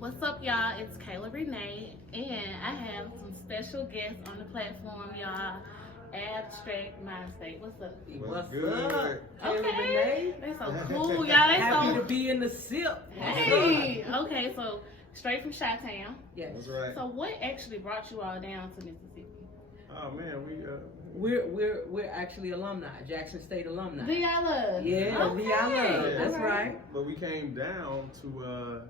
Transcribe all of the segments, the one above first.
What's up, y'all? It's Kayla Renee, and I have some special guests on the platform, y'all. Abstract Mindstate. What's up? What's good? up? Okay. Kayla Renee. They so cool, y'all. They Happy so to be in the SIP. hey. Okay, so straight from Chi-Town. Yes. That's right. So what actually brought you all down to Mississippi? Oh man, We're actually alumni, Jackson State alumni. VI Love. Yeah, Okay. VI Love. Yeah. That's right. but we came down to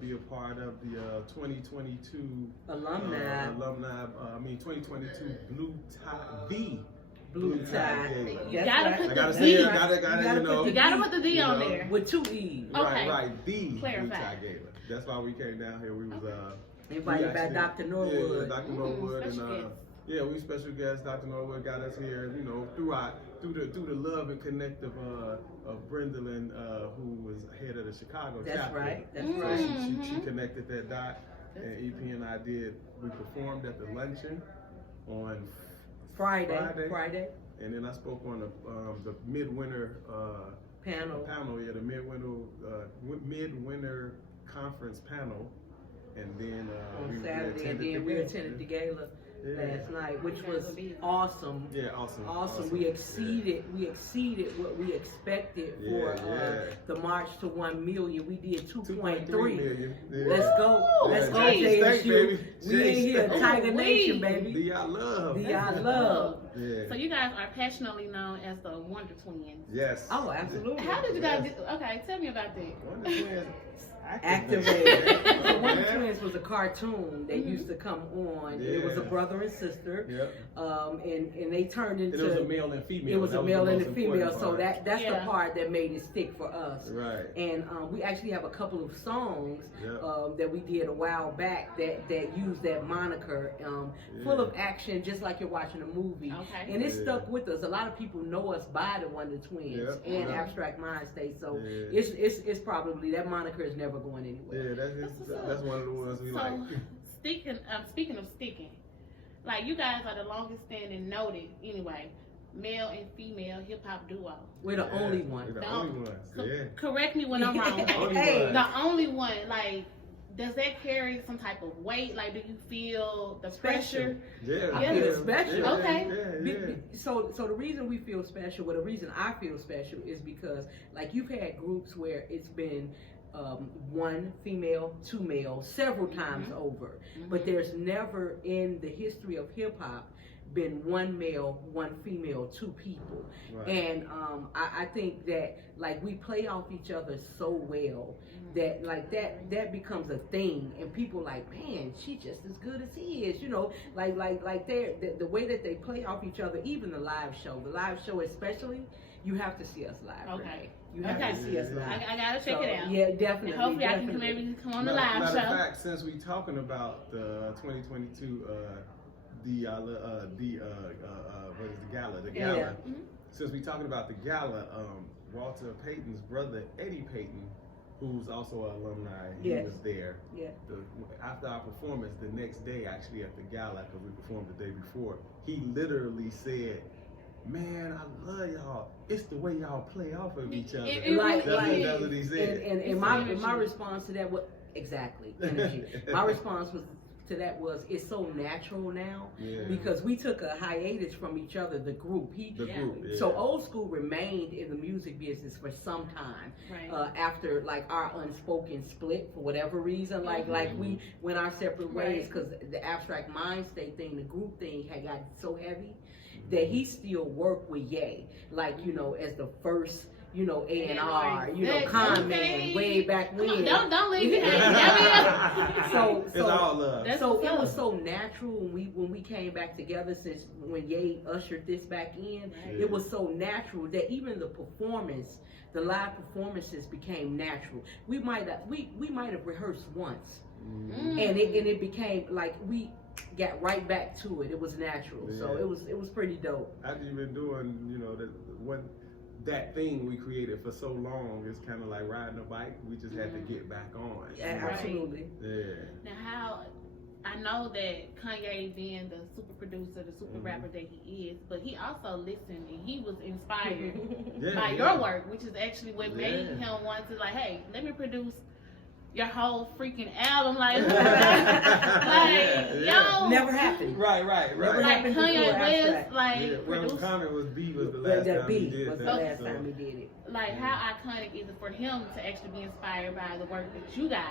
be a part of the 2022 Alumni. 2022 Blue tie. Gala. You That's gotta right. put I gotta the say D. it. Gotta, you know. You gotta put the D you on know. there. With 2 E's. Okay. Right, the Blue Clarify. Tie Gala. That's why we came down here. We was Invited by Dr. Norwood. Yeah, Dr. Norwood, and special guest. yeah, we special guest. Dr. Norwood got us here, you know, through the love and connect of Brendolyn, who was head of the Chicago That's chapter. right. That's So right. she connected that dot, and EP and I did. We performed at the luncheon on Friday. and then I spoke on the midwinter Panel. yeah, the midwinter conference panel, and then On Saturday, and then we attended the gala last night, which was awesome. Yeah, awesome. Awesome. We exceeded what we expected for the March to 1 million. We did 2.3 million. Yeah. Let's go. Woo! Let's go, Jeez. JSU. We in here, State. Tiger Nation, Wee. baby. D.I. love. D.I. love. Yeah. So you guys are passionately known as the Wonder Twins. Yes. Oh, absolutely. How did you guys get? Okay, tell me about that. Wonder Twins Activated. So Wonder Yeah. Twins was a cartoon that used to come on. And it was a Yeah. brother and sister. Yep. And they turned into. And it was a male and female. It was That a the male and most a female, important so part. that's Yeah. the part that made it stick for us. Right. And we actually have a couple of songs Yep. that we did a while back that use that moniker, full Yeah. of action, just like you're watching a movie. Okay. And it Yeah. stuck with us. A lot of people know us by the Wonder Twins Yep. and Yeah. Abstract Mindstate, so Yeah. it's probably that moniker is never going anywhere. Yeah, that's one of the ones we So like. speaking of sticking, like you guys are the longest standing noted anyway, male and female hip hop duo. We're the only one. We're the No. only ones. Yeah. Correct me when I'm wrong. Only Hey. one. The only one, like, does that carry some type of weight? Like, do you feel the pressure? Yeah. I feel special. Yeah, Okay. Yeah. So the reason we feel special, well, the reason I feel special is because, like, you've had groups where it's been one female, 2 male, several times over, but there's never in the history of hip hop been 1 male, 1 female, 2 people. Right. And I think that, like, we play off each other so well that, like, that becomes a thing, and people like, man, she's just as good as he is, you know, like the way that they play off each other. Even the live show especially, you have to see us live. Okay. Renee. You have to see us live. I gotta check it out. Yeah, definitely. And hopefully definitely. I can maybe come on the Matter live of show. fact, since we talking about the 2022 what is the gala? The gala. Yeah. Since we talking about the gala, Walter Payton's brother Eddie Payton, who's also an alumni, he Yes. was there. Yeah. After our performance, the next day, actually at the gala, because we performed the day before, he literally said, "Man, I love y'all. It's the way y'all play off of each other." Like, That's what he said. and my response to that was exactly energy. My response was it's so natural now because we took a hiatus from each other, the group. So Old School remained in the music business for some time after, like, our unspoken split for whatever reason. Like we went our separate ways because the Abstract Mindstate thing, the group thing, had gotten so heavy that he still worked with Ye, like, you know, as the first, you know, A&R, you know, con man way back when. Don't leave it. So it's all love. So it was so natural when we came back together, since when Ye ushered this back in. It was so natural that even the live performances became natural. We might have rehearsed once, and it became like we got right back to it. It was natural, so it was pretty dope. After you've been doing, you know, that thing we created for so long, it's kind of like riding a bike. We just had to get back on. Yeah, absolutely. Yeah. Now, how I know that Kanye, being the super producer, the super rapper that he is, but he also listened and he was inspired by your work, which is actually what made him want to, like, hey, let me produce your whole freaking album, like yo, never happened. Right. Never like happened Kanye before West, Abstract. like Well, produced. comment was B was the last time B he did was the that. last time he did it. Like how iconic is it for him to actually be inspired by the work that you guys?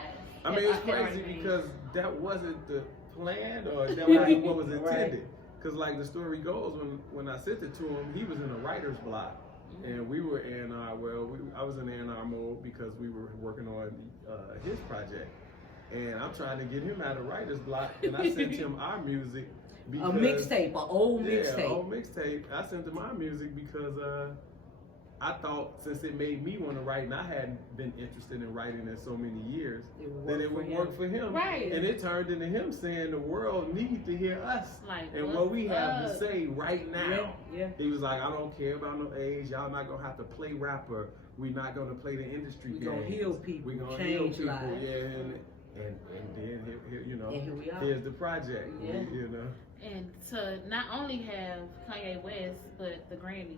I mean, as it's artists crazy made? because that wasn't the plan or that wasn't what was intended. Right. Because like the story goes, when I sent it to him, he was in a writer's block. And we were in I was in A&R mode because we were working on his project. And I'm trying to get him out of writer's block. And I sent him our music. Because, A mixtape, an old Yeah, mixtape. old mixtape. I sent him our music because I thought since it made me want to write, and I hadn't been interested in writing in so many years, that it would work for him. Right. And it turned into him saying the world needs to hear us Like, and what we have to say right now. Yeah. He was like, I don't care about no age. Y'all not gonna have to play rapper. We're not gonna play the industry We're game. gonna heal people, We're gonna change heal people. lives. Yeah, and then here, you know, And here we are. here's the project. Yeah. You know. And to not only have Kanye West, but the Grammys.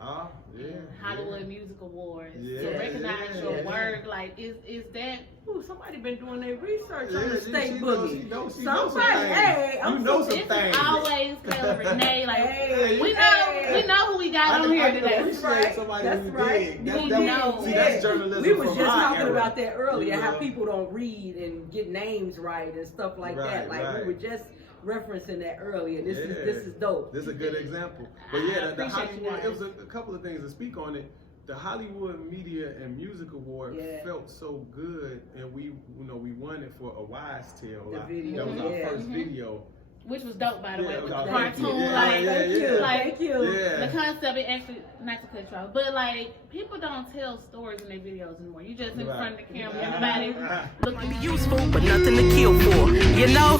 Oh, yeah. And Hollywood Music Awards Yeah, to recognize your yeah. work, like is that Ooh, somebody been doing their research Yeah, on the she state knows- boogie. she knows some Somebody, things. hey, You know some this things. is always Taylor Renee, like Hey, we know who we got on I here can today. appreciate somebody That's who right. dig. We That's, know. see, that's journalism. We was from just our talking era. about that earlier, You how know? people don't read and get names right and stuff like that. Right, Like right. we were just referencing that earlier. This Yeah. is dope. This is a good example. But I yeah, the appreciate you Hollywood, guys. it was a couple of things to speak on it. The Hollywood Media and Music Award Yeah. felt so good, and we won it for A Wise Tale. The Like, video, that was our yeah. first video. Which was dope, by the Yeah, way, it with was the our cartoon, first- yeah, like, yeah, Thank you, like thank you. Yeah. the concept. It actually, not to cut you off, but like people don't tell stories in their videos anymore. You just in Right. front of the camera, everybody looking Useful, but nothing to kill for, you know?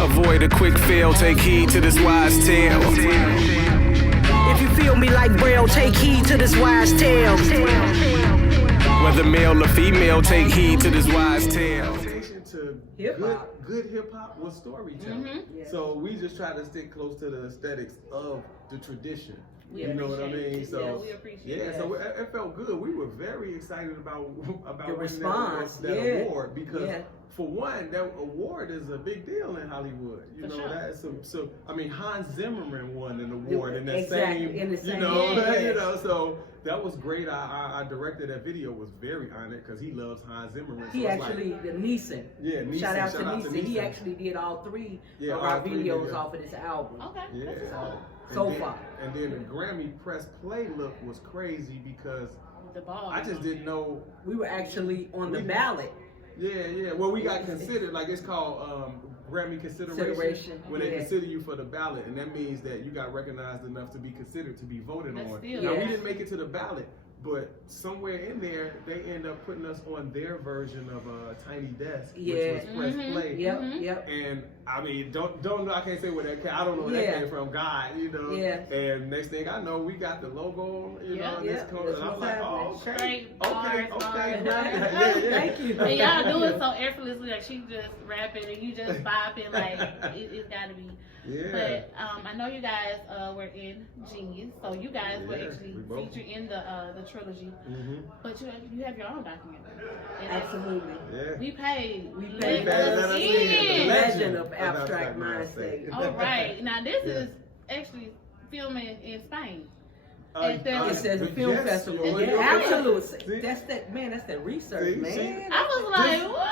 Avoid a quick fail, take heed to this wise tale. If you feel me like Braille, take heed to this wise tale. Whether male or female, take heed to this wise tale. To Hip-hop. good hip hop was storytelling. Mhm. Yeah. So we just try to stick close to the aesthetics of the tradition. We You know what I appreciate mean? it. So Yeah, we appreciate yeah, it. so it felt good. We were very excited about The winning response, that yeah. award because Yeah. for one, that award is a big deal in Hollywood. You For know sure. that's so. I mean, Hans Zimmerman won an award in that Exactly, same. in the same- you know, Yeah. you know. So that was great. Our director of that video was very honored because he loves Hans Zimmerman. So He it's actually, like, the Neeson. Yeah, Neeson. Shout out to Shout out to Neeson. He Neeson. actually did all three Yeah, of all our three videos videos. off of this album. Okay. Yeah. That's what's up. So And then- far. And then the Grammy press play look was crazy because The ball. I just didn't know. We were actually on the We- ballot. Yeah. Well, we got considered. Like it's called Grammy consideration. When they yeah. consider you for the ballot, and that means that you got recognized enough to be considered to be voted But on. still- Now we Yeah. didn't make it to the ballot, but somewhere in there they end up putting us on their version of Tiny Desk, Yeah. which was press Mhm. play. Yep, Mhm. yep. And I mean, don't know. I can't say where that came. I don't know where Yeah. that came from. God, you know. Yeah. And next thing I know, we got the logo, you Yeah. know, in this Yeah, corner. that's And I'm what's like, oh, happening. okay, Straight okay, bars, right. bars. Thank you. And y'all do it so effortlessly, like she just rapping and you just vibing, like it's gotta be. Yeah. But I know you guys were in Genius, so you guys were Yeah, actually we both- featured in the trilogy. Mhm. But you have your own documentary. And Absolutely. Yeah. we paid. We Let paid. us Let us in. in. The legend of Abstract Mindstate. All right. Now this Yeah. is actually filming in Spain. It says a film yes, festival. you Yeah, know. absolutely. See? That's that research, See? man. I was like, what?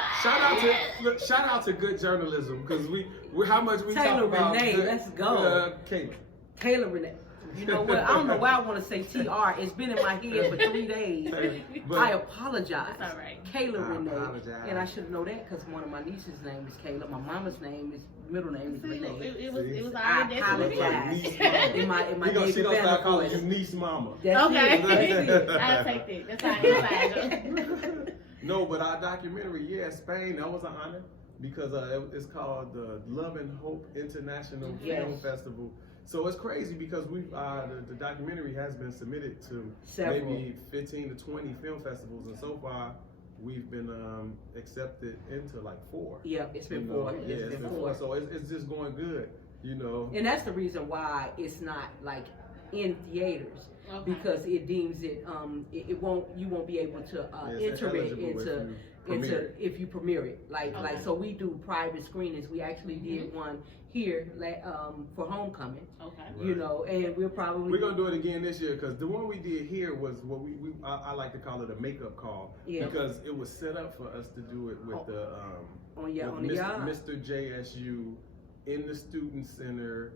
Shout out to good journalism because we how much we Taylor talk about. Renee, good- let's go. Kayla. Taylor Renee. You know what? I don't know why I want to say TR. It's been in my head for 3 days. But- I apologize. It's all right. Kayla I Renee. apologize. And I should know that because one of my niece's name is Kayla. My mama's middle name is See, Renee. it was I already apologize. Niece mama. In my She gonna David start Banner calling voice. you niece mama. That's Okay. it. That's it. I'll take that. That's how No, but our documentary, yeah, Spain, that was an honor because it's called the Love and Hope International Film Yes. Festival. So it's crazy because the documentary has been submitted to Several. maybe 15 to 20 film festivals, and so far we've been accepted into like 4. Yeah, it's been You know, 4. Yeah, It's been 4. So it's just going good, you know. And that's the reason why it's not like in theaters. Okay. Because it deems it, you won't be able to Yeah, it's enter it eligible if into you- if you premiere it. Like so we do private screenings. We actually did one here for homecoming. Okay. You know, and we're gonna do it again this year because the one we did here was what I like to call it a makeup call because it was set up for us to do it with Mr. JSU in the student center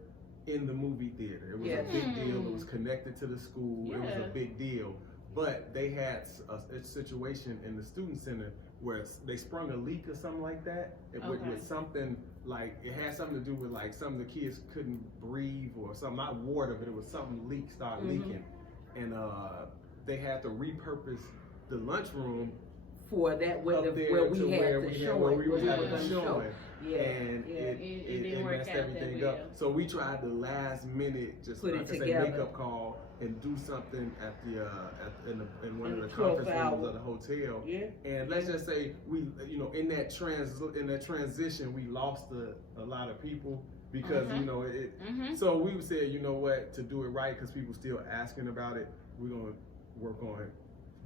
in the movie theater. It was a big deal. It was connected to the school. It was a big deal. But they had a situation in the student center where they sprung a leak or something like that. With something like, it had something to do with like some of the kids couldn't breathe or something, not water, but it was something started leaking. And they had to repurpose the lunchroom for that where we had the show. And it messed everything up. So we tried the last minute, just put like it I together. say, makeup call and do something at the in one of the conference rooms of the hotel. And let's just say we, you know, in that transition, we lost a lot of people because you know it. So we said, you know what, to do it right, because people still asking about it, we're gonna work on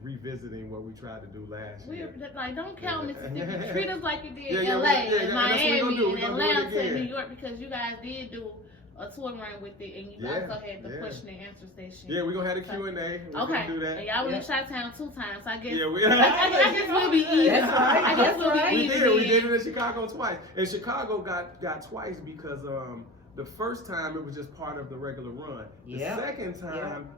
revisiting what we tried to do last year. Like, don't count Mississippi. Treat us like you did LA and Miami and Atlanta and New York, because you guys did do a tour run with it, and you also had the question and answer session. Yeah, we're gonna have a Q&A. Okay. Do that. And y'all went to Chi-Town 2 times, so I guess I guess we'll be even. That's right. I guess we'll be even. We did it in Chicago twice. And Chicago got twice because the first time it was just part of the regular run. The second time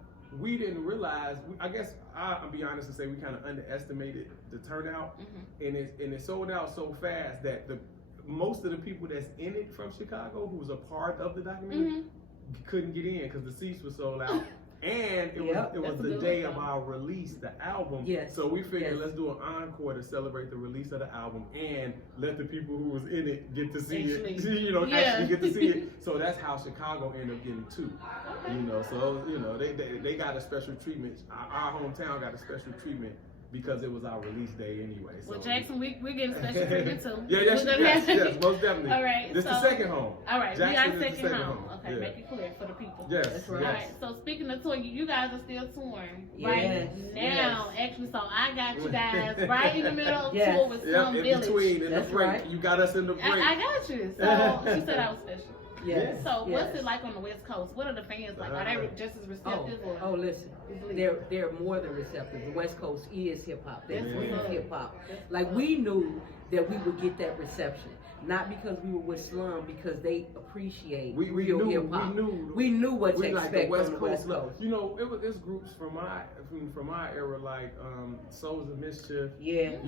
we didn't realize. I guess I'll be honest and say we kind of underestimated the turnout, and it sold out so fast that most of the people that's in it from Chicago, who was a part of the documentary, couldn't get in because the seats were sold out. And it was the day of our release, the album. So we figured let's do an encore to celebrate the release of the album and let the people who was in it get to see it. Actually get to see it. So that's how Chicago ended up getting 2. You know, so you know they got a special treatment. Our hometown got a special treatment because it was our release day anyway. So well, Jackson, we're getting special treatment too. Yes, most definitely. All right. This is the second home. All right, Jackson we got second home. Okay, make it clear for the people. Yes, that's right. All right. So speaking of touring, you guys are still touring right now. Actually, so I got you guys right in the middle of the tour with Slum Village. In between, in that's the break. Right. You got us in the break. I got you. So she said I was special. Yes. So what's it like on the West Coast? What are the fans like? Are they just as receptive? Listen, they're more than receptive. The West Coast is hip hop. They breathe hip hop. Like, we knew that we would get that reception, not because we were with Slum, because they appreciate real hip hop. We knew what to expect on the West Coast. You know, it's groups from my era, like Souls of Mischief.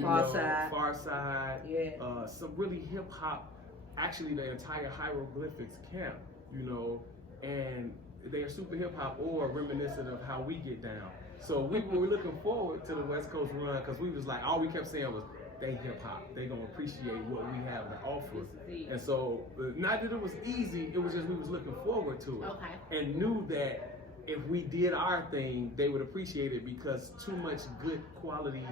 Far Side. Some really hip hop. Actually, the entire hieroglyphics camp, you know, and they are super hip hop or reminiscent of how we get down. So we were looking forward to the West Coast run because we was like, all we kept saying was, they hip hop, they gonna appreciate what we have to offer. And so, not that it was easy, it was just we was looking forward to it. And knew that if we did our thing, they would appreciate it because too much good quality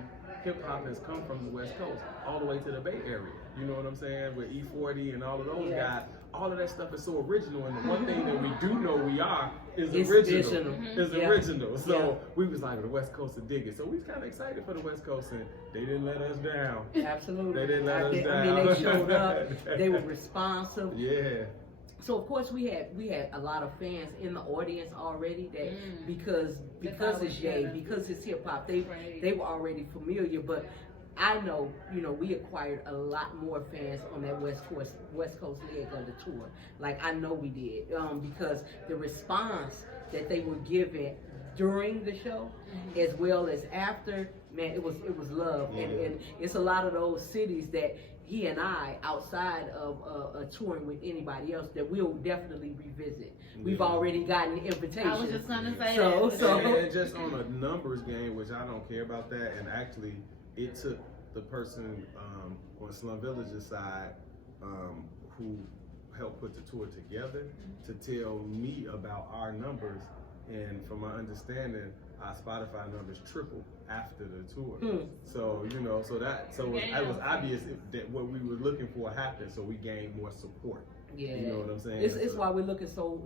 hip hop has come from the West Coast all the way to the Bay Area. You know what I'm saying? With E40 and all of those guys, all of that stuff is so original. And the one thing that we do know we are is original. Original. So we was like, the West Coast will dig it. So we was kind of excited for the West Coast, and they didn't let us down. Absolutely. They didn't let us down. I mean, they showed up. They were responsive. So of course we had a lot of fans in the audience already that because it's Jay, because it's hip hop, they were already familiar. But I know, you know, we acquired a lot more fans on that West Coast leg of the tour. Like, I know we did, because the response that they were given during the show, as well as after, man, it was love. And it's a lot of those cities that he and I, outside of touring with anybody else, that we'll definitely revisit. We've already gotten invitations. I was just gonna say that. And just on a numbers game, which I don't care about that, and actually, it took the person on Slum Village's side who helped put the tour together to tell me about our numbers. And from my understanding, our Spotify numbers tripled after the tour. So, you know, it was obvious that what we were looking for happened. So we gained more support. You know what I'm saying? It's why we're looking so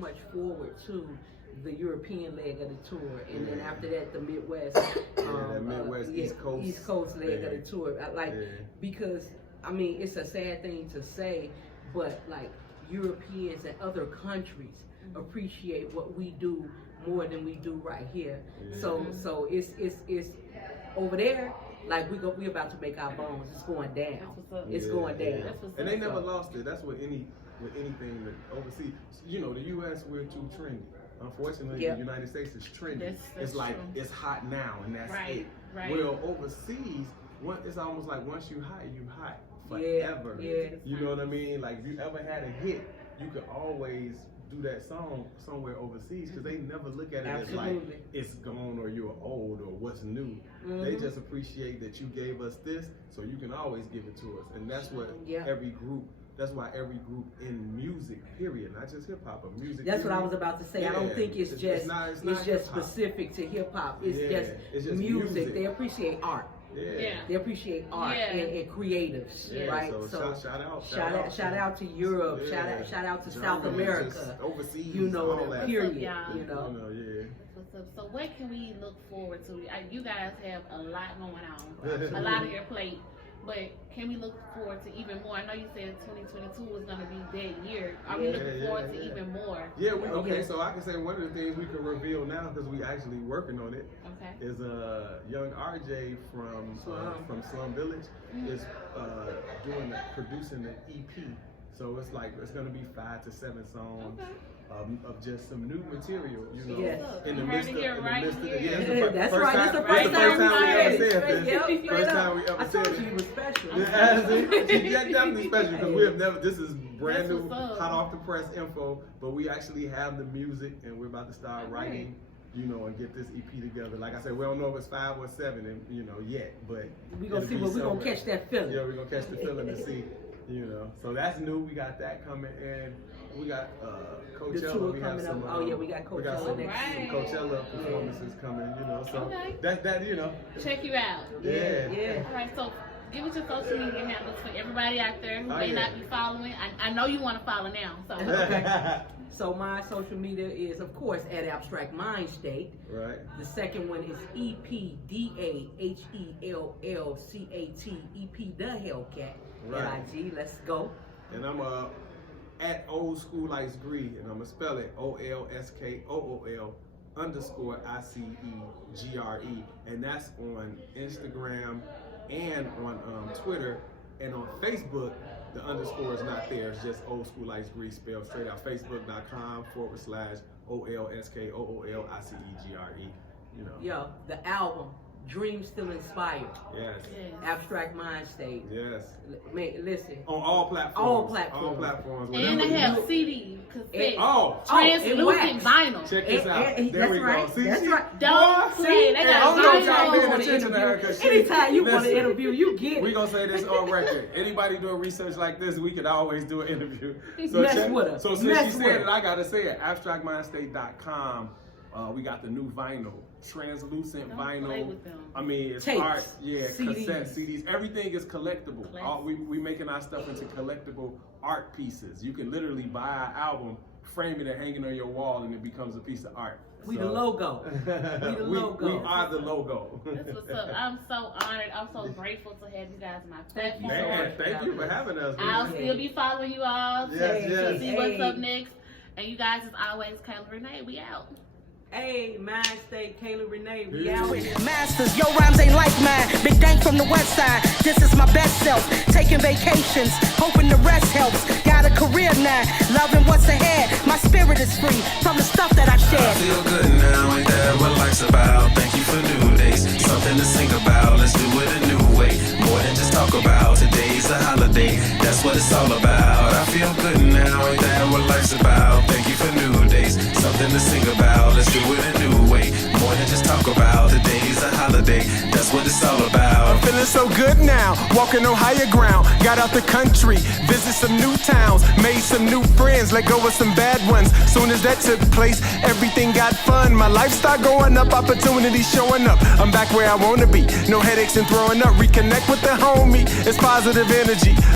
much forward to the European leg of the tour, and then after that the Midwest, Midwest East Coast leg of the tour. Because I mean it's a sad thing to say, but like Europeans and other countries appreciate what we do more than we do right here. So it's over there. Like we about to make our bones. It's going down. It's going down. And they never lost it. That's what anything that overseas. You know, the U.S. we're too trendy. Unfortunately, the United States is trendy. It's like true. It's hot now, and that's it. Right. Well, overseas, it's almost like once you hot forever. You know what I mean? Like if you ever had a hit, you could always do that song somewhere overseas because they never look at it as like it's gone or you're old or what's new. They just appreciate that you gave us this, so you can always give it to us. And that's what that's why every group in music, period, not just hip hop, but music. That's what I was about to say. I don't think it's just specific to hip hop. It's just music. They appreciate art. They appreciate art and creatives, right? So shout out to Europe, shout out to South America, overseas, you know, period. You know. So what can we look forward to? You guys have a lot going on, a lot on your plate. But can we look forward to even more? I know you said 2022 was going to be that year. Are we looking forward to even more? So I can say one of the things we can reveal now, because we actually working on it, is young RJ from Slum Village is producing an EP. So it's going to be 5 to 7 songs. Of just some new material, you know, in the midst of that's right. It's the first time we ever said this. First time we ever said it. I told you was special. Yeah, definitely special because we have never. This is brand new, hot off the press info. But we actually have the music, and we're about to start writing. You know, and get this EP together. Like I said, we don't know if it's 5 or 7, and you know yet. But we're gonna see. We're gonna catch that feeling. Yeah, we're gonna catch the feeling to see. You know, so that's new. We got that coming in. We got Coachella. We have some. We got Coachella. We got some Coachella performances coming. You know, so that you know. Check you out. Yeah. All right, so give us your social media handles for everybody out there who may not be following. I know you want to follow now. So. So my social media is, of course, at Abstract Mindstate. Right. The second one is EPDAHELLCAT, EP the Hellcat. Right. IG. Let's go. And I'm at Old School Ice Gree, and I'm gonna spell it OLSKOOL _ICEGRE, and that's on Instagram and on Twitter, and on Facebook. The underscore is not there. It's just Old School Ice Gree spelled straight out. Facebook.com /OLSKOOLICEGRE. You know. Yo, the album. Dreams Still Inspired. Yes. Abstract Mindstate. Yes. Man, listen. On all platforms. And they have CD, cassette, translucent vinyl. Check this out. There we go. See, that's right. Don't play. They got vinyl. Anytime you want to interview, you get it. We're going to say this on record. Anybody doing research like this, we could always do an interview. So since she said it, I got to say it. AbstractMindstate.com. We got the new vinyl, translucent vinyl. I mean, it's tapes, art, CDs. cassettes, CDs. Everything is collectible. We making our stuff into collectible art pieces. You can literally buy an album, frame it, and hang it on your wall, and it becomes a piece of art. We the logo. We are the logo. That's what's up. I'm so honored. I'm so grateful to have you guys on my platform. Man, thank you for having us. I'll still be following you all to see what's up next. And you guys, as always, Kayla Renee, we out. Hey, Mindstate, Kayla Renee, we out. Masters, your rhymes ain't like mine. Big Dank from the west side. This is my best self. Taking vacations, hoping the rest helps. Got a career now, loving what's ahead. My spirit is free from the stuff that I shared. I feel good now, ain't that what life's about? Thank you for new days, something to sing about. Let's do it a new way, more than just talk about. Today's a holiday, that's what it's all about. I feel good now, ain't that what life's about? Thank you for new days, something to sing about. Let's do it a new way, more than just talk about. Today's a holiday, that's what it's all about. I'm feeling so good now, walking on higher ground. Got out the country, visit some new towns, made some new friends, let go of some bad ones. Soon as that took place, everything got fun. My life started going up, opportunities showing up. I'm back where I wanna be, no headaches and throwing up. Reconnect with the homie, it's positive energy.